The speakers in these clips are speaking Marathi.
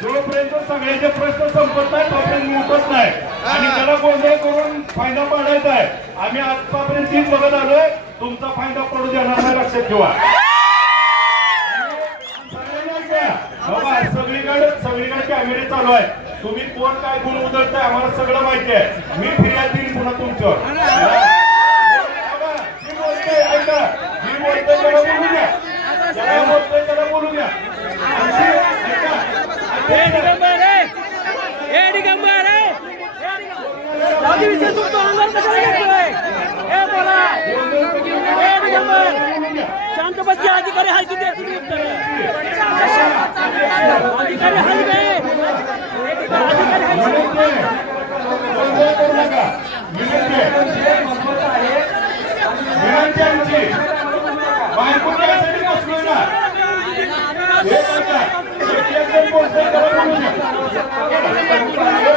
जोपर्यंत सगळ्यांचे प्रश्न संपत नाही तोपर्यंत मी उठत नाही. आणि त्याला गोंधळ करून फायदा पाडायचा आहे. आम्ही आतापर्यंत तीच बघत आलोय तुमचा फायदा पडू देणार नाही लक्षात ठेवा. सगळीकडे सगळीकडे कॅमेरे चालू आहे तुम्ही कोण काय गुण उधळताय आम्हाला सगळं माहिती आहे. मी फिर्याद देईन पुन्हा तुमच्यावर. बोलतोय, त्याला बोलू द्या. त्याला बोलू द्या. शांत बस की अधिकारी हाय की देत तुम्ही उत्तर अधिकारी हाय काय अधिकारी हाय विनंती आहे. गोंधळ करू नका. विनंती आहे. विनंती आहे आमची. बायको त्यासाठी बसलोय ना. हे बघा. एक एक जण बोलतोय त्याला बोलू द्या. हे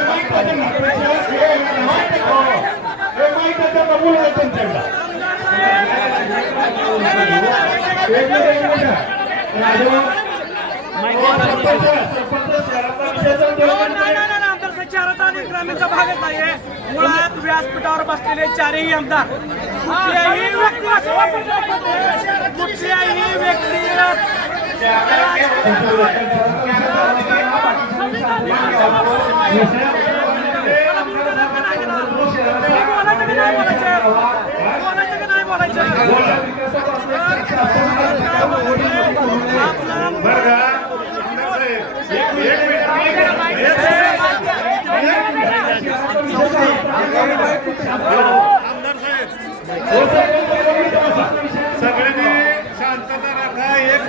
माईक आहे ना. हे माईक आहे. हो. हे माईक आहे त्यांच्याकडं. एक मिनिट, एक मिनिट. राजू. सरपंच, सरपंच, विषय आणि ग्रामीणचा भागच नाहीये मुळात व्यासपीठावर बसलेले चारही आमदार कुठल्याही व्यक्तीला कुठल्याही व्यक्तीला बोलायचं सगळ्यांनी शांतता राखा एक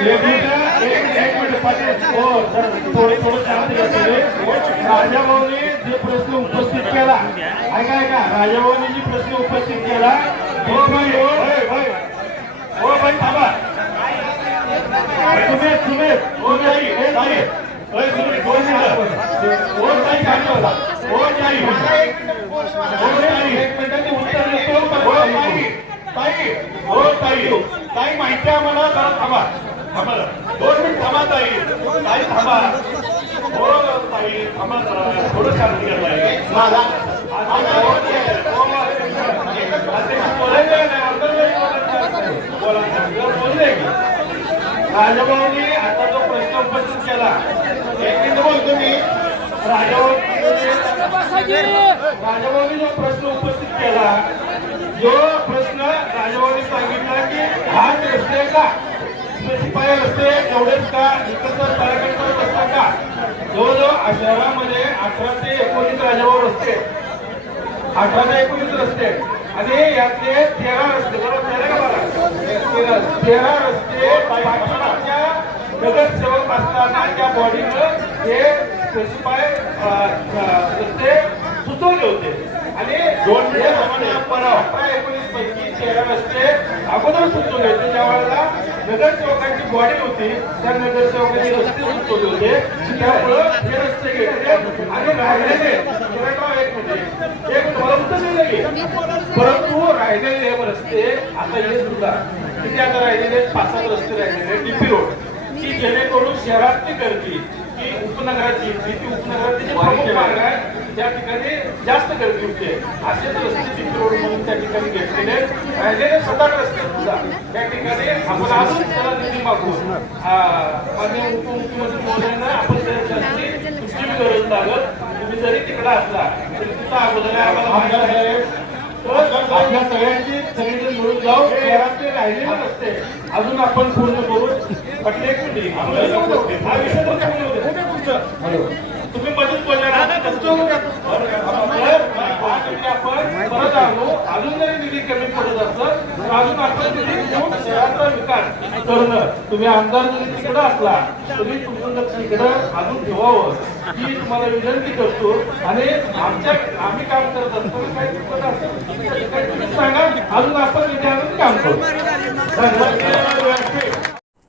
एक मिनिट, एक- एक मिनिट, पाटील. हो, जरा थोडं- थोडं शांत बसा. राजाभाऊनी जे प्रश्न उपस्थित केला ऐका ऐका राजाभाऊनी जी प्रश्न उपस्थित केला हो भाई हो होय. हो भाई थांबा. तुम्ही तुम्ही हो ताई हे ताई. होय तुम्ही दोन मिनिटं हो ताई खाली बसा. हो हो ताई. एक मिनिटाची उत्तर देतो हो ताई. ताई. हो ताई. ताई माहिती आहे जरा थांबा. थांबा. दोन मिनिट थांबा ताई. ताई थांबा. राजाभाऊनी आता जो प्रश्न उपस्थित केला. एक मिनिट बोलतो मी राजाभाऊ राजाभाऊनी जो प्रश्न उपस्थित केला जो प्रश्न राजाभाऊनी सांगितला की हा रस्ते का शिपाई रस्ते एवढेच का? एकत्र काळ करत असतात जवळजवळ शहरामध्ये अठरा ते एकोणीस राजाभाऊ रस्ते अठरा ते एकोणीस रस्ते. आणि यातले तेरा रस्ते बरोबर तेरा का बारा तेरा रस्ते पाठीमागच्या नगरसेवक असताना त्या बॉडीनं हे स्पेसिफाय रस्ते सुचवले होते. आणि दोन हे अठरा एकोणीस पैकी तेरा रस्ते अगोदर सुचवले होते. ज्या वेळेला नगरसेवकांची बॉडी होती त्या नगरसेवकांनी रस्ते सुचवले होते. त्यामुळं हे रस्ते घेतले आणि राहिलेले सुरेशराव एक म्हणजे एक परंतु दिलेली परंतु राहिलेले रस्ते आता हे सुद्धा किती आता राहिलेले पाच सात रस्ते राहिलेले. डीपी रोड की जेणेकरून शहरातली गर्दी की उपनगराची ती उपनगराची प्रमुख मार्ग आहे त्या ठिकाणी जास्त गर्दी होते. असेच रस्ते रोड म्हणून त्या ठिकाणी घेतलेले राहिलेले सात आठ रस्ते सुद्धा. त्या ठिकाणी आपण अजून त्याला निधी मागून आ, माननीय उपमुख्यमंत्री महोदयांना आपण तुमची गरज लागत. तुम्ही जरी तिकडे असला तरी तुमचा अगोदर आम्हाला सगळ्यांची सगळीजण मिळून जाऊ शहरातले राहिलेले रस्ते. अजून आपण पूर्ण करू. पटले मिनिट. हा विषय अजून जरी निधी कमी पडत असलं अजून आपण निधी घेऊन शहराचा विकास करणं तुम्ही आमदार जरी तिकडं असला तरी तुमचं लक्ष इकडं अजून ठेवावं ही तुम्हाला विनंती करतो आणि आमच्या आम्ही काम करत असतो. काही तुम्ही सांगा अजून आपण निधी काम करू